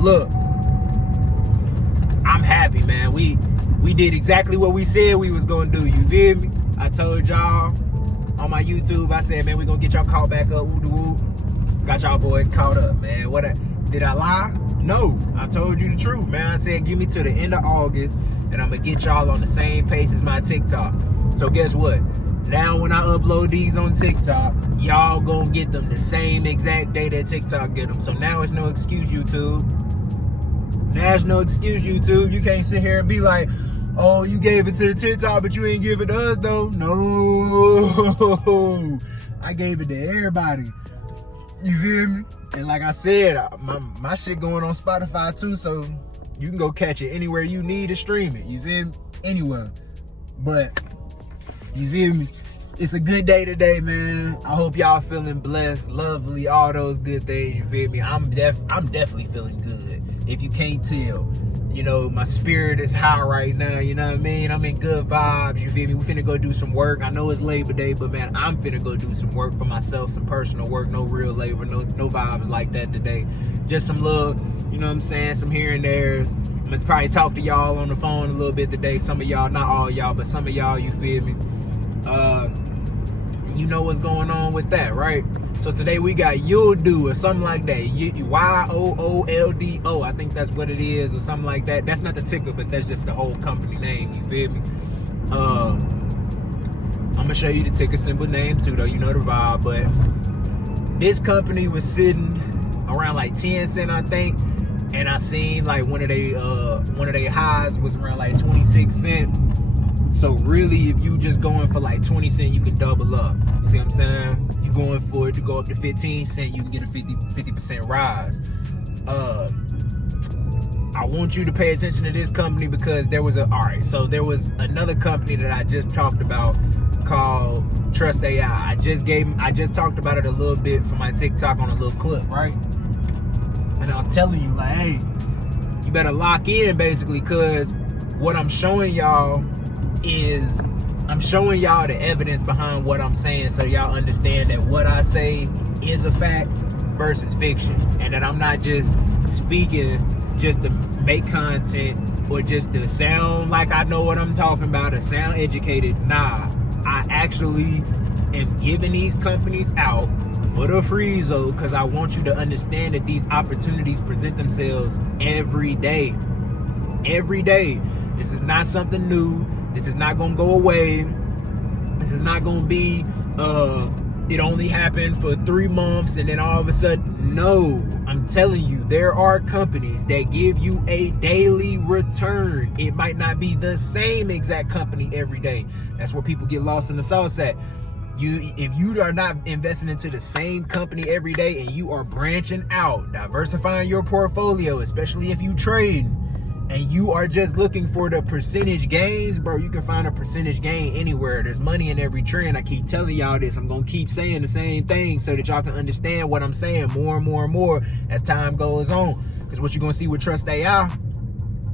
look, I'm happy, man. We did exactly what we said we was gonna do. You feel me? I told y'all on my YouTube, I said, man, we gonna get y'all caught back up. Woo-de-woo. Got y'all boys caught up, man. Did I lie? No, I told you the truth, man. I said, give me to the end of August, and I'm gonna get y'all on the same pace as my TikTok. So guess what? Now when I upload these on TikTok, y'all gonna get them the same exact day that TikTok get them. So now it's no excuse, YouTube. Now it's no excuse, YouTube. You can't sit here and be like, oh, you gave it to the TikTok, but you ain't give it to us, though. No, I gave it to everybody. You feel me? And like I said, my shit going on Spotify too, so you can go catch it anywhere you need to stream it. You feel me? Anywhere. But, you feel me? It's a good day today, man. I hope y'all feeling blessed, lovely, all those good things. You feel me? I'm definitely feeling good. If you can't tell, you know, my spirit is high right now. You know what I mean? I'm in good vibes. You feel me? We finna go do some work. I know it's Labor Day, but man, I'm finna go do some work for myself, some personal work. No real labor, no vibes like that today. Just some little, you know what I'm saying? Some here and there's. I'm gonna probably talk to y'all on the phone a little bit today. Some of y'all, not all y'all, but some of y'all, you feel me? You know what's going on with that, right? So today we got You'll Do or something like that. YOOLDO. I think that's what it is or something like that. That's not the ticker, but that's just the whole company name. You feel me? I'm gonna show you the ticker symbol name too, though. You know the vibe. But this company was sitting around like 10 cents, I think, and I seen like one of their highs was around like 26 cents. So really, if you just going for like 20 cents, you can double up. See what I'm saying? You going for it to go up to 15 cents, you can get a 50% rise. I want you to pay attention to this company because there was another company that I just talked about called Trust AI. I just talked about it a little bit for my TikTok on a little clip, right? And I was telling you, like, hey, you better lock in basically, because what I'm showing y'all is I'm showing y'all the evidence behind what I'm saying, so y'all understand that what I say is a fact versus fiction, and that I'm not just speaking just to make content or just to sound like I know what I'm talking about or sound educated. Nah, I actually am giving these companies out for the free zone because I want you to understand that these opportunities present themselves every day. Every day. This is not something new. This is not gonna go away. This is not gonna be it only happened for 3 months and then all of a sudden. No, I'm telling you, there are companies that give you a daily return. It might not be the same exact company every day. That's where people get lost in the sauce at. If you are not investing into the same company every day and you are branching out, diversifying your portfolio, especially if you trade, and you are just looking for the percentage gains, bro, you can find a percentage gain anywhere. There's money in every trend. I keep telling y'all this. I'm going to keep saying the same thing so that y'all can understand what I'm saying more and more and more as time goes on. Because what you're going to see with Trust AI,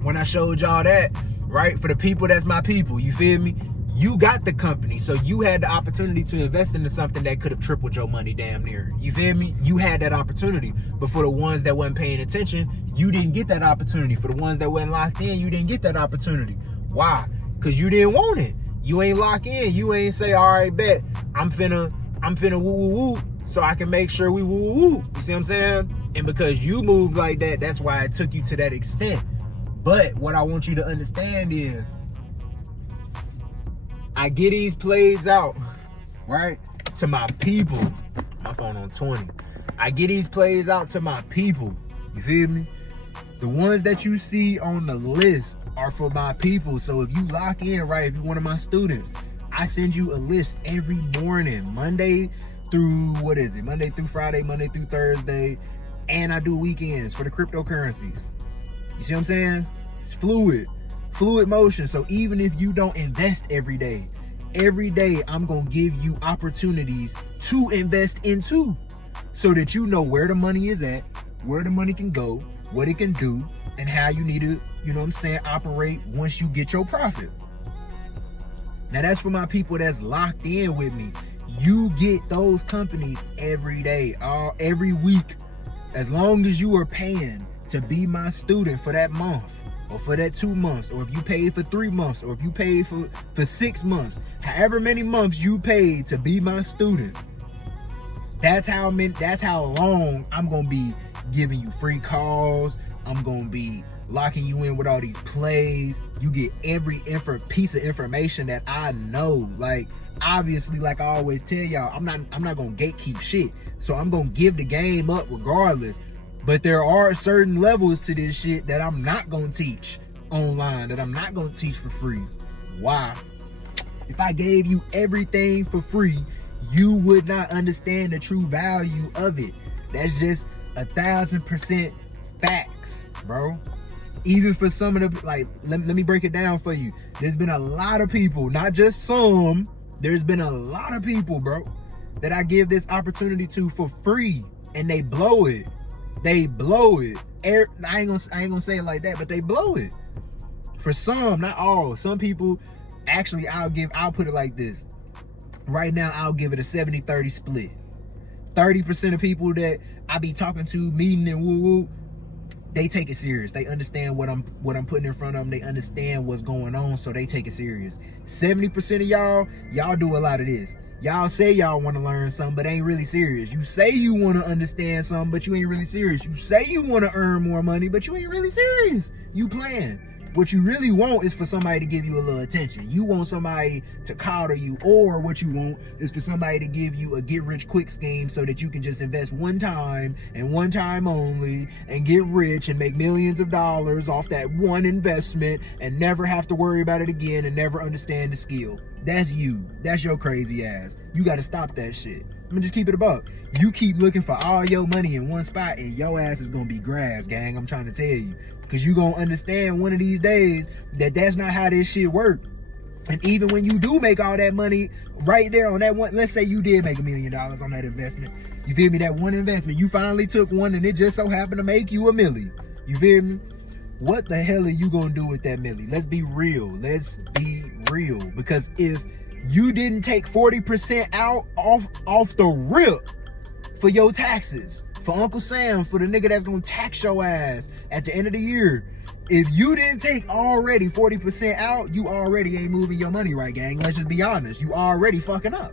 when I showed y'all that, right, for the people that's my people, you feel me? You got the company, so you had the opportunity to invest into something that could have tripled your money damn near. You feel me? You had that opportunity. But for the ones that wasn't paying attention, you didn't get that opportunity. For the ones that wasn't locked in, you didn't get that opportunity. Why? Because you didn't want it. You ain't lock in. You ain't say, all right, bet, I'm finna woo-woo-woo so I can make sure we woo-woo-woo. You see what I'm saying? And because you moved like that, that's why it took you to that extent. But what I want you to understand is, I get these plays out, right, to my people. My phone on 20. I get these plays out to my people. You feel me? The ones that you see on the list are for my people. So if you lock in, right, if you're one of my students, I send you a list every morning, Monday through, Monday through Friday, Monday through Thursday. And I do weekends for the cryptocurrencies. You see what I'm saying? It's fluid motion. So even if you don't invest every day I'm gonna give you opportunities to invest into, so that you know where the money is at, where the money can go, what it can do, and how you need to, you know what I'm saying, operate once you get your profit. Now that's for my people that's locked in with me. You get those companies every day, every week, as long as you are paying. to be my student for that month, or for that 2 months, or if you paid for 3 months, or if you paid for 6 months, however many months you paid to be my student, that's how long I'm gonna be giving you free calls. I'm gonna be locking you in with all these plays. You get every piece of information that I know. Like, obviously, like I always tell y'all, I'm not gonna gatekeep shit. So I'm gonna give the game up regardless. But there are certain levels to this shit that I'm not gonna teach online, that I'm not gonna teach for free. Why? If I gave you everything for free, you would not understand the true value of it. That's just 1000% facts, bro. Even for some of the, like, let me break it down for you. There's been a lot of people, not just some, there's been a lot of people, bro, that I give this opportunity to for free, and they blow it. They blow it. I ain't gonna say it like that, but they blow it. For some, not all. Some people, actually, I'll put it like this. Right now, I'll give it a 70-30 split. 30% of people that I be talking to, meeting and woo-woo, they take it serious. They understand what I'm putting in front of them. They understand what's going on, so they take it serious. 70% of y'all do a lot of this. Y'all say y'all want to learn something, but ain't really serious. You say you want to understand something, but you ain't really serious. You say you want to earn more money, but you ain't really serious. You playing. What you really want is for somebody to give you a little attention. You want somebody to coddle you, or what you want is for somebody to give you a get-rich-quick scheme so that you can just invest one time and one time only and get rich and make millions of dollars off that one investment and never have to worry about it again and never understand the skill. That's you. That's your crazy ass. You got to stop that shit. I'm gonna just keep it a buck. You keep looking for all your money in one spot and your ass is gonna be grass, gang. I'm trying to tell you. Because you gonna understand one of these days that that's not how this shit work. And even when you do make all that money right there on that one, let's say you did make $1 million on that investment. You feel me? That one investment, you finally took one and it just so happened to make you $1 million. You feel me? What the hell are you gonna do with that million? Let's be real. Let's be real. Because if you didn't take 40% out off the rip for your taxes, for Uncle Sam, for the nigga that's gonna tax your ass at the end of the year, if you didn't take already 40% out, you already ain't moving your money right, gang. Let's just be honest. You already fucking up.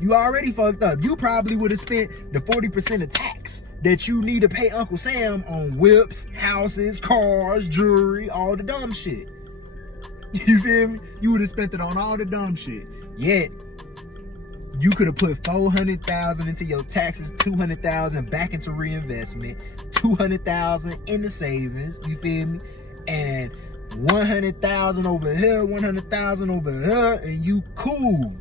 You already fucked up. You probably would have spent the 40% of tax that you need to pay Uncle Sam on whips, houses, cars, jewelry, all the dumb shit. You feel me? You would have spent it on all the dumb shit. Yet, you could have put $400,000 into your taxes, $200,000 back into reinvestment, $200,000 in the savings, you feel me? And $100,000 over here, $100,000 over here, and you cool.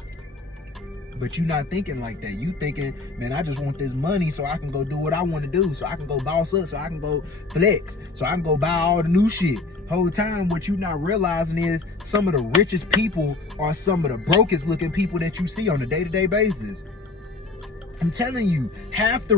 But you not thinking like that. You thinking, man, I just want this money so I can go do what I want to do, so I can go boss up, so I can go flex, so I can go buy all the new shit. Whole time, what you not realizing is some of the richest people are some of the brokest looking people that you see on a day-to-day basis. I'm telling you, half the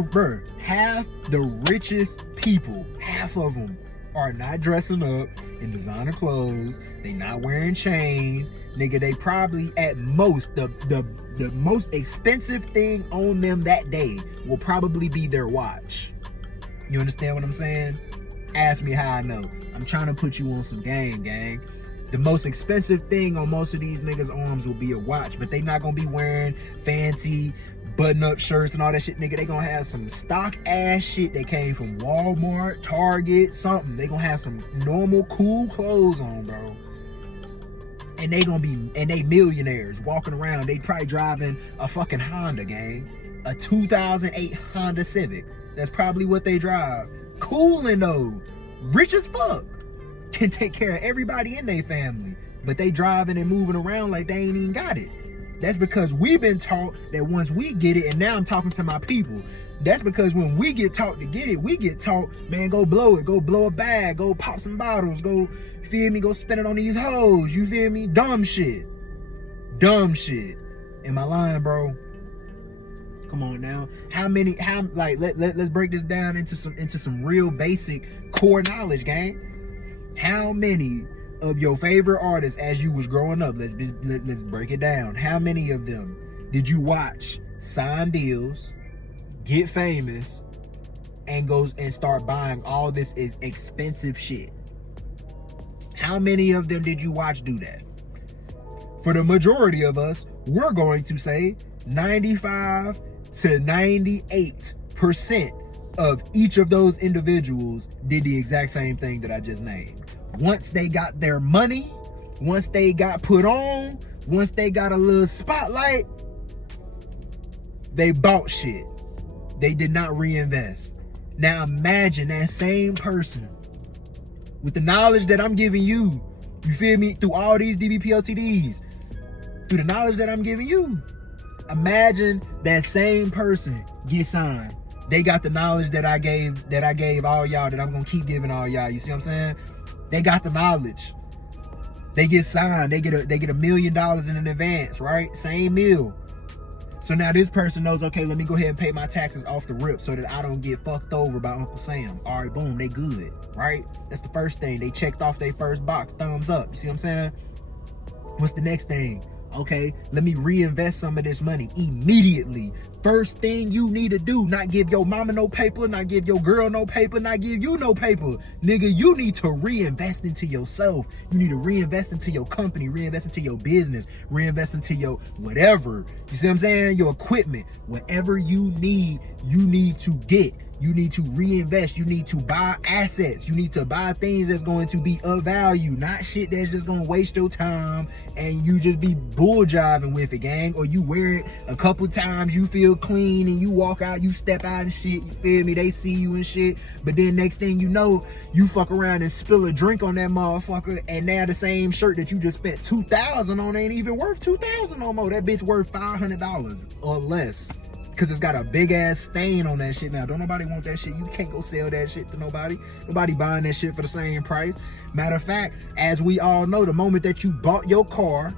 richest people, half of them are not dressing up in designer clothes. They not wearing chains. Nigga, they probably at most, the most expensive thing on them that day will probably be their watch. You understand what I'm saying? Ask me how I know. I'm trying to put you on some game, gang. The most expensive thing on most of these niggas' arms will be a watch, but they not gonna be wearing fancy button-up shirts and all that shit, nigga. They gonna have some stock ass shit that came from Walmart, Target, something. They gonna have some normal, cool clothes on, bro. And they millionaires walking around. They probably driving a fucking Honda, gang. A 2008 Honda Civic. That's probably what they drive. Coolin' though. Rich as fuck. Can take care of everybody in their family. But they driving and moving around like they ain't even got it. That's because we've been taught that once we get it, and now I'm talking to my people. That's because when we get taught to get it, we get taught, man, go blow it, go blow a bag, go pop some bottles, go, feel me, go spend it on these hoes, you feel me? Dumb shit. Dumb shit. Am I lying, bro? Come on now. Let's break this down into some real basic core knowledge, gang. How many of your favorite artists as you was growing up, let's break it down. How many of them did you watch sign deals, get famous, and goes and start buying all this expensive shit. How many of them did you watch do that? For the majority of us, we're going to say 95 to 98% of each of those individuals did the exact same thing that I just named. Once they got their money, once they got put on, once they got a little spotlight, they bought shit. They did not reinvest. Now imagine that same person with the knowledge that I'm giving you feel me, through all these DBPOTDs, through the knowledge that I'm giving you. Imagine that same person get signed. They got the knowledge that I gave all y'all, that I'm gonna keep giving all y'all. You see what I'm saying? They got the knowledge. They get signed. They get $1 million in an advance, right? Same meal. So now this person knows, okay, let me go ahead and pay my taxes off the rip so that I don't get fucked over by Uncle Sam. All right, boom, they good, right? That's the first thing. They checked off their first box, thumbs up. You see what I'm saying? What's the next thing? Okay, let me reinvest some of this money immediately. First thing you need to do, not give your mama no paper, not give your girl no paper, not give you no paper. Nigga, you need to reinvest into yourself. You need to reinvest into your company, reinvest into your business, reinvest into your whatever. You see what I'm saying? Your equipment. Whatever you need to get. You need to reinvest. You need to buy assets. You need to buy things that's going to be of value, not shit that's just going to waste your time and you just be bull jiving with it, gang. Or you wear it a couple times, you feel clean, and you walk out, you step out and shit, you feel me? They see you and shit. But then next thing you know, you fuck around and spill a drink on that motherfucker, and now the same shirt that you just spent $2,000 on ain't even worth $2,000 no more. That bitch worth $500 or less. Because it's got a big ass stain on that shit now. Don't nobody want that shit. You can't go sell that shit to nobody. Nobody buying that shit for the same price. Matter of fact, as we all know, the moment that you bought your car,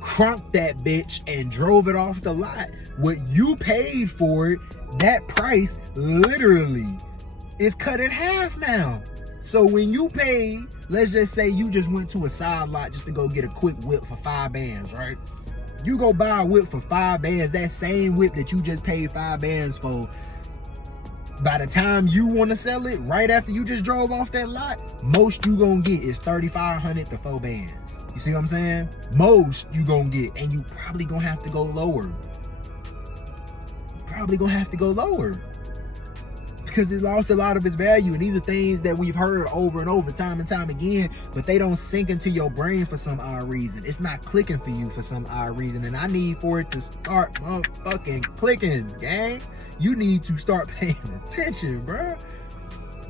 crunked that bitch and drove it off the lot, what you paid for it, that price literally is cut in half now. So when you pay, let's just say you just went to a side lot just to go get a quick whip for $5, right? You go buy a whip for $5, that same whip that you just paid $5 for, by the time you want to sell it, right after you just drove off that lot, most you gonna get is $3,500 to $4. You see what I'm saying? Most you gonna get, and you probably gonna have to go lower. Because it lost a lot of its value, and these are things that we've heard over and over, time and time again, but they don't sink into your brain for some odd reason. It's not clicking for you for some odd reason, and I need for it to start motherfucking clicking, gang. You need to start paying attention, bro.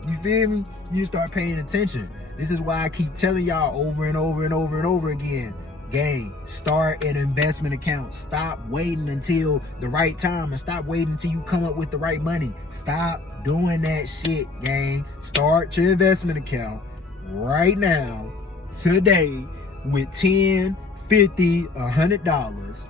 You feel me? You need to start paying attention. This is why I keep telling y'all over and over and over and over again, gang, start an investment account. Stop waiting until the right time, and stop waiting until you come up with the right money. Stop doing that shit, gang. Start your investment account right now, today, with $10, $50, $100,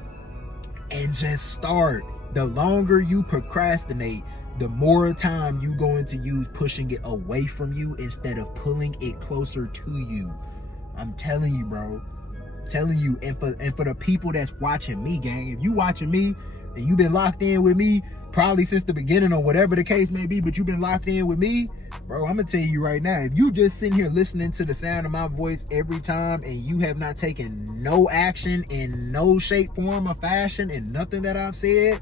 and just start. The longer you procrastinate, the more time you're going to use pushing it away from you instead of pulling it closer to you. I'm telling you, bro. Telling you. And for the people that's watching me, gang, if you watching me and you've been locked in with me probably since the beginning or whatever the case may be, but you've been locked in with me, bro, I'm gonna tell you right now, if you just sitting here listening to the sound of my voice every time and you have not taken no action in no shape, form, or fashion in nothing that I've said,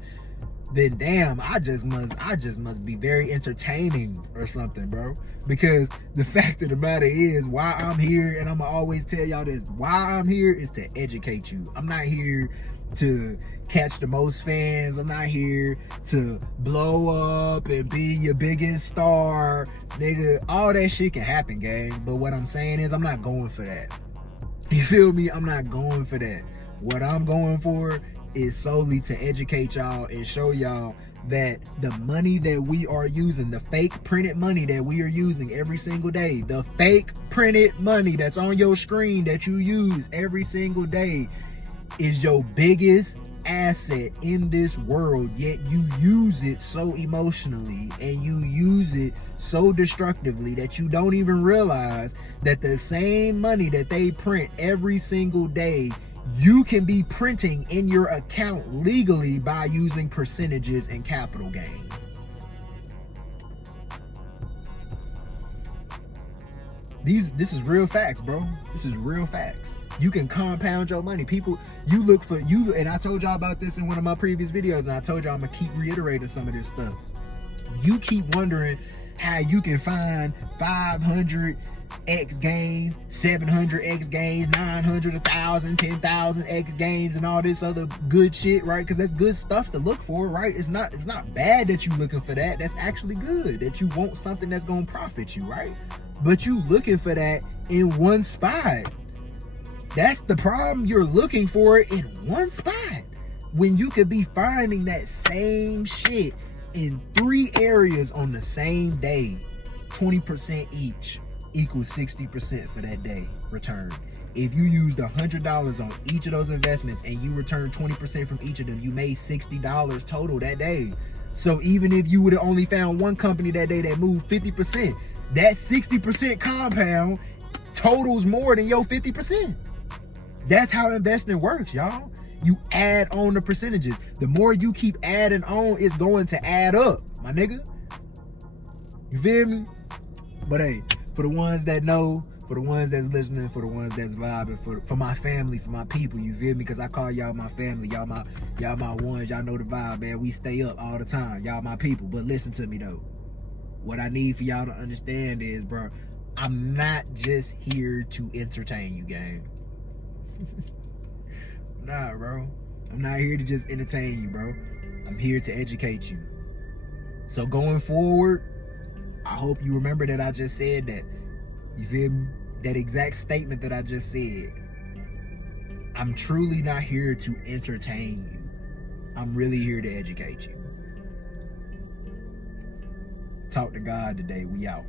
then damn, I just must be very entertaining or something, bro. Because the fact of the matter is, why I'm here, and I'm gonna always tell y'all this, why I'm here is to educate you. I'm not here to catch the most fans. I'm not here to blow up and be your biggest star, nigga. All that shit can happen, gang. But what I'm saying is, I'm not going for that. You feel me? I'm not going for that. What I'm going for is solely to educate y'all and show y'all that the money that we are using, the fake printed money that we are using every single day, the fake printed money that's on your screen that you use every single day, is your biggest asset in this world. Yet you use it so emotionally and you use it so destructively that you don't even realize that the same money that they print every single day, you can be printing in your account legally by using percentages and capital gain. This is real facts, bro. This is real facts. You can compound your money. People, you look for you, and I told y'all about this in one of my previous videos, and I told y'all I'm gonna keep reiterating some of this stuff. You keep wondering how you can find 500x gains, 700x gains, 900, 1,000, 10,000x gains, and all this other good shit, right? Because that's good stuff to look for, right? It's not bad that you looking for that. That's actually good that you want something that's gonna profit you, right? But you looking for that in one spot. That's the problem. You're looking for it in one spot when you could be finding that same shit in 3 areas on the same day. 20% each equals 60% for that day return. If you used $100 on each of those investments and you returned 20% from each of them, you made $60 total that day. So even if you would have only found one company that day that moved 50%, that 60% compound totals more than your 50%. That's how investing works, y'all. You add on the percentages. The more you keep adding on, it's going to add up, my nigga. You feel me? But hey, for the ones that know, for the ones that's listening, for the ones that's vibing, for my family, for my people, you feel me? Because I call y'all my family. Y'all my ones. Y'all know the vibe, man. We stay up all the time. Y'all my people. But listen to me, though. What I need for y'all to understand is, bro, I'm not just here to entertain you, gang. Nah, bro. I'm not here to just entertain you, bro. I'm here to educate you. So going forward, I hope you remember that I just said that. You feel me? That exact statement that I just said. I'm truly not here to entertain you. I'm really here to educate you. Talk to God today. We out.